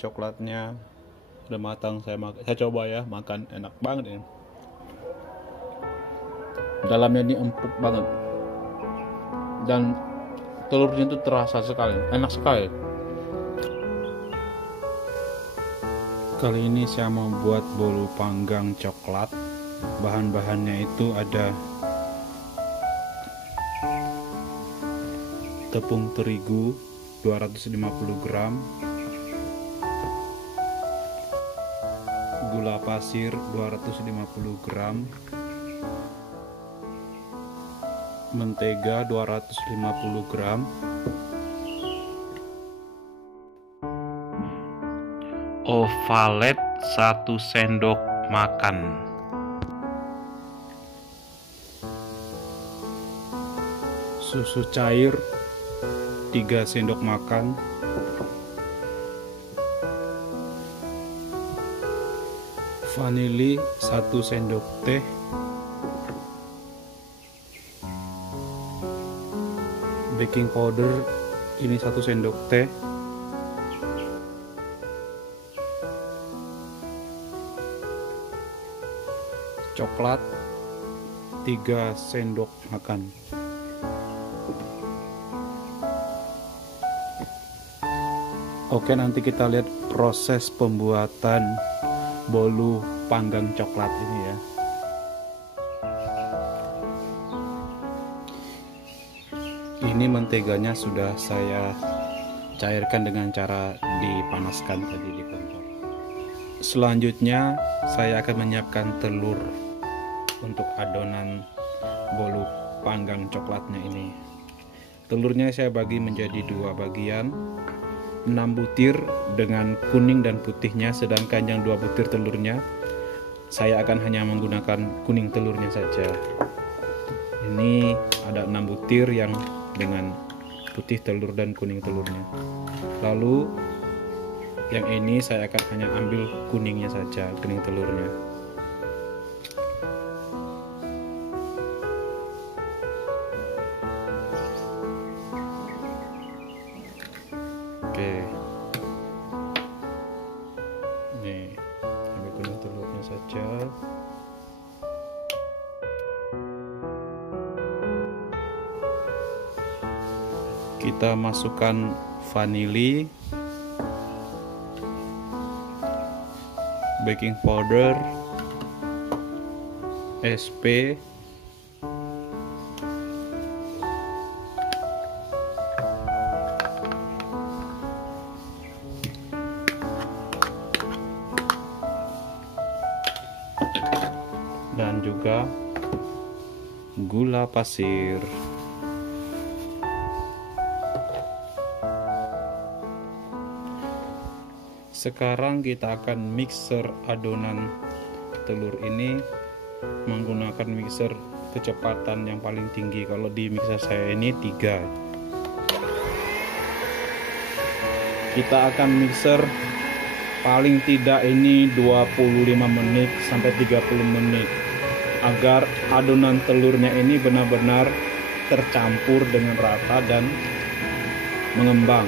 coklatnya udah matang. Saya coba ya, makan enak banget ini. Dalamnya ini empuk banget dan telurnya itu terasa sekali, enak sekali. Kali ini saya mau buat bolu panggang coklat. Bahan-bahannya itu ada tepung terigu 250 gram, gula pasir 250 gram, mentega 250 gram, ovalet 1 sendok makan, susu cair 3 sendok makan, vanili 1 sendok teh, baking powder ini 1 sendok teh, coklat 3 sendok makan. Oke, nanti kita lihat proses pembuatan bolu panggang coklat ini ya. Ini menteganya sudah saya cairkan dengan cara dipanaskan tadi di kompor. Selanjutnya saya akan menyiapkan telur untuk adonan bolu panggang coklatnya ini. Telurnya saya bagi menjadi 2 bagian, 6 butir dengan kuning dan putihnya, sedangkan yang 2 butir telurnya saya akan hanya menggunakan kuning telurnya saja. Ini ada 6 butir yang dengan putih telur dan kuning telurnya. Lalu yang ini saya akan hanya ambil kuningnya saja, kuning telurnya. Oke, nih ambil kuning telurnya saja. Kita masukkan vanili, baking powder, SP, dan juga gula pasir. Sekarang kita akan mixer adonan telur ini menggunakan mixer kecepatan yang paling tinggi. Kalau di mixer saya ini 3. Kita akan mixer paling tidak ini 25 menit sampai 30 menit agar adonan telurnya ini benar-benar tercampur dengan rata dan mengembang.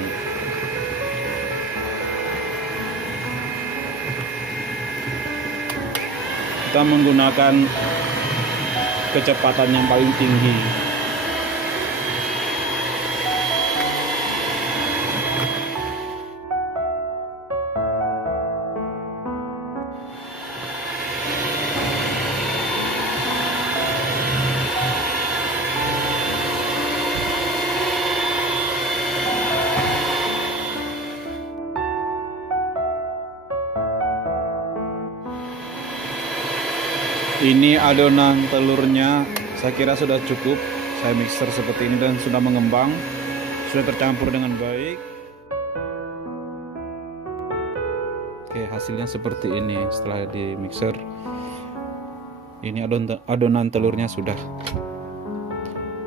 Kita menggunakan kecepatan yang paling tinggi. Ini adonan telurnya saya kira sudah cukup. Saya mixer seperti ini dan sudah mengembang, sudah tercampur dengan baik. Oke, hasilnya seperti ini setelah di mixer. Ini adonan telurnya sudah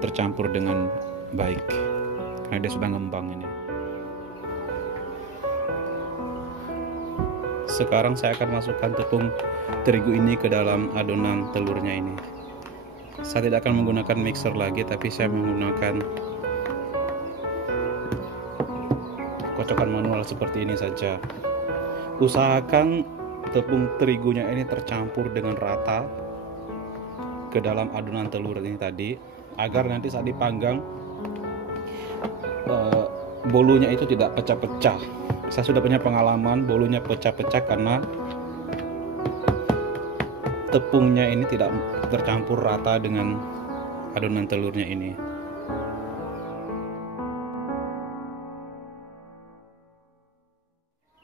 tercampur dengan baik karena dia sudah ngembang ini. Sekarang saya akan masukkan tepung terigu ini ke dalam adonan telurnya ini. Saya tidak akan menggunakan mixer lagi, tapi saya menggunakan kocokan manual seperti ini saja. Usahakan tepung terigunya ini tercampur dengan rata ke dalam adonan telur ini tadi, agar nanti saat dipanggang bolunya itu tidak pecah-pecah. Saya sudah punya pengalaman bolunya pecah-pecah karena tepungnya ini tidak tercampur rata dengan adonan telurnya ini.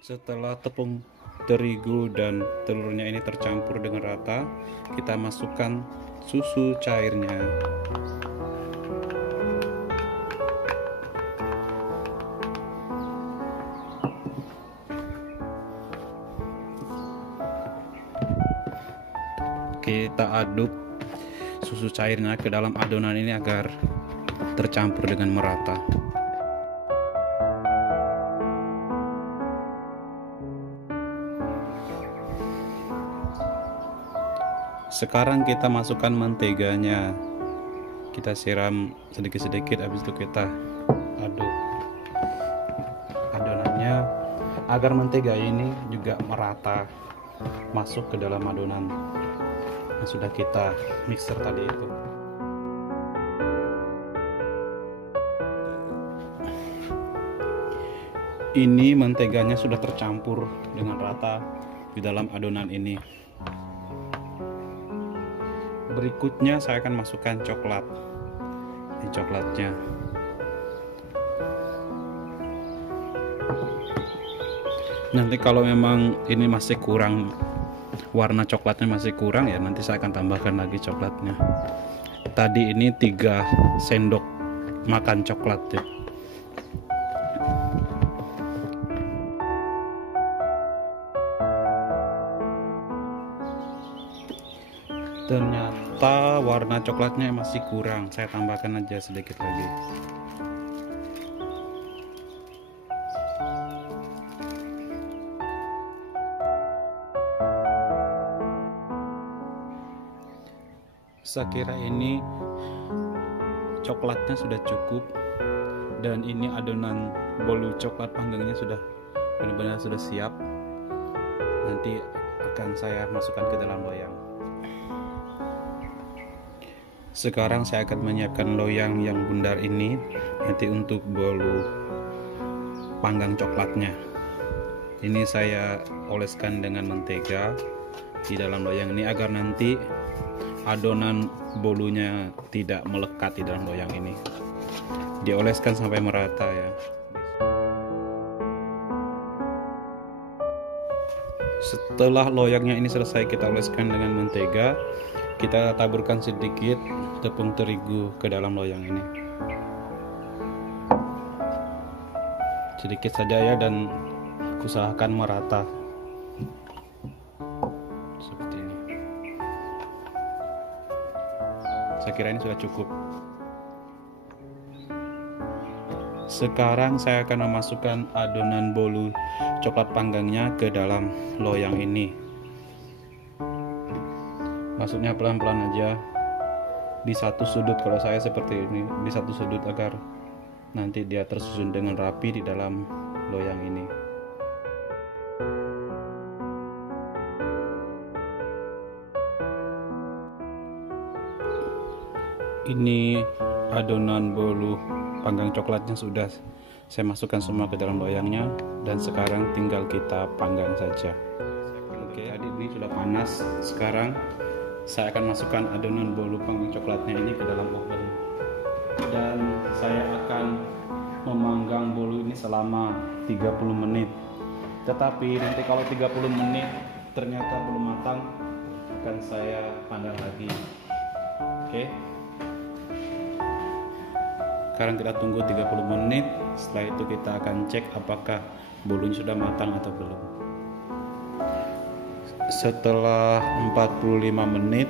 Setelah tepung terigu dan telurnya ini tercampur dengan rata, kita masukkan susu cairnya. Kita aduk susu cairnya ke dalam adonan ini agar tercampur dengan merata. Sekarang kita masukkan menteganya. Kita siram sedikit-sedikit, habis itu kita aduk adonannya agar mentega ini juga merata masuk ke dalam adonan yang sudah kita mixer tadi itu. Ini menteganya sudah tercampur dengan rata di dalam adonan ini. Berikutnya saya akan masukkan coklat. Ini coklatnya. Nanti kalau memang ini masih kurang, warna coklatnya masih kurang, ya nanti saya akan tambahkan lagi coklatnya. Tadi ini 3 sendok makan coklat ya. Ternyata warna coklatnya masih kurang, saya tambahkan aja sedikit lagi. Saya kira ini coklatnya sudah cukup, dan ini adonan bolu coklat panggangnya sudah benar-benar sudah siap. Nanti akan saya masukkan ke dalam loyang. Sekarang saya akan menyiapkan loyang yang bundar ini nanti untuk bolu panggang coklatnya. Ini saya oleskan dengan mentega di dalam loyang ini agar nanti adonan bolunya tidak melekat di dalam loyang ini. Dioleskan sampai merata ya. Setelah loyangnya ini selesai kita oleskan dengan mentega, kita taburkan sedikit tepung terigu ke dalam loyang ini. Sedikit saja ya, dan usahakan merata. Seperti ini. Saya kira ini sudah cukup. Sekarang saya akan memasukkan adonan bolu coklat panggangnya ke dalam loyang ini. Masuknya pelan-pelan aja di satu sudut, kalau saya seperti ini, di satu sudut agar nanti dia tersusun dengan rapi di dalam loyang ini. Ini adonan bolu panggang coklatnya sudah saya masukkan semua ke dalam loyangnya, dan sekarang tinggal kita panggang saja. Oke, tadi ini sudah panas. Sekarang saya akan masukkan adonan bolu panggang coklatnya ini ke dalam oven, dan saya akan memanggang bolu ini selama 30 menit. Tetapi nanti kalau 30 menit ternyata belum matang, akan saya panggang lagi. Oke. Sekarang kita tunggu 30 menit. Setelah itu kita akan cek apakah bolunya sudah matang atau belum. Setelah 45 menit,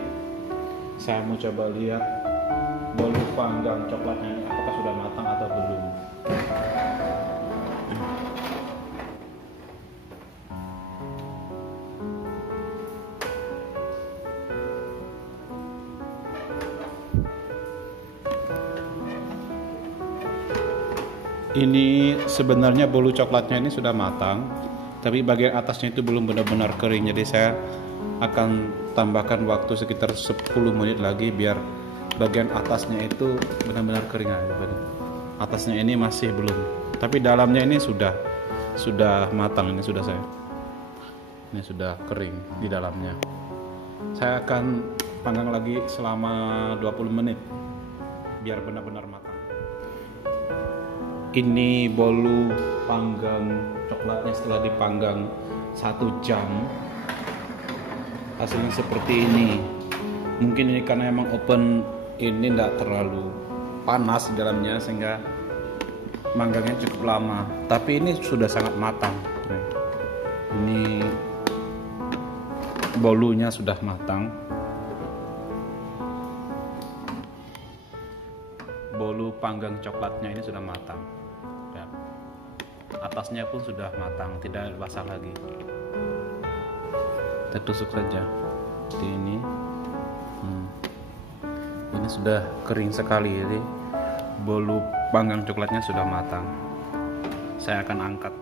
saya mau coba lihat bolu panggang coklatnya ini apakah sudah matang atau belum. Ini sebenarnya bolu coklatnya ini sudah matang, tapi bagian atasnya itu belum benar-benar kering, jadi saya akan tambahkan waktu sekitar 10 menit lagi biar bagian atasnya itu benar-benar kering aja. Atasnya ini masih belum, tapi dalamnya ini sudah matang. Ini sudah kering di dalamnya. Saya akan panggang lagi selama 20 menit biar benar-benar matang. Ini bolu panggang coklatnya setelah dipanggang 1 jam. Hasilnya seperti ini. Mungkin ini karena emang open ini tidak terlalu panas di dalamnya sehingga manggangnya cukup lama. Tapi ini sudah sangat matang. Ini bolunya sudah matang. Bolu panggang coklatnya ini sudah matang. Dan atasnya pun sudah matang, tidak basah lagi. Kita tusuk saja di ini. Ini sudah kering sekali, jadi bolu panggang coklatnya sudah matang. Saya akan angkat.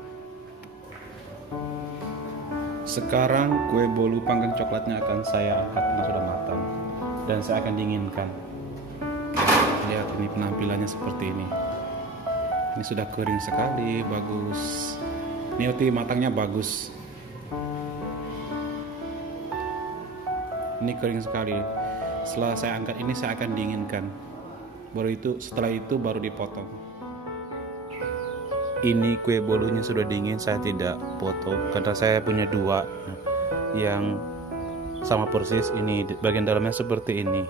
Sekarang kue bolu panggang coklatnya akan saya angkat karena sudah matang dan saya akan dinginkan. Lihat ini penampilannya seperti ini. Ini sudah kering sekali, bagus. Ini matangnya bagus. Ini kering sekali. Setelah saya angkat ini saya akan dinginkan. Setelah itu baru dipotong. Ini kue bolunya sudah dingin, saya tidak foto karena saya punya 2 yang sama persis. Ini bagian dalamnya seperti ini.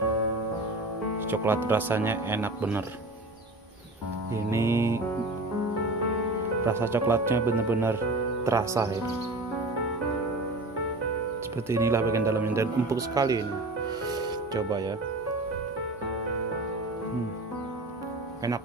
Coklat rasanya enak bener. Ini rasa coklatnya benar-benar terasa ya. Seperti inilah bagian dalamnya dan empuk sekali ini. Coba ya. Enak.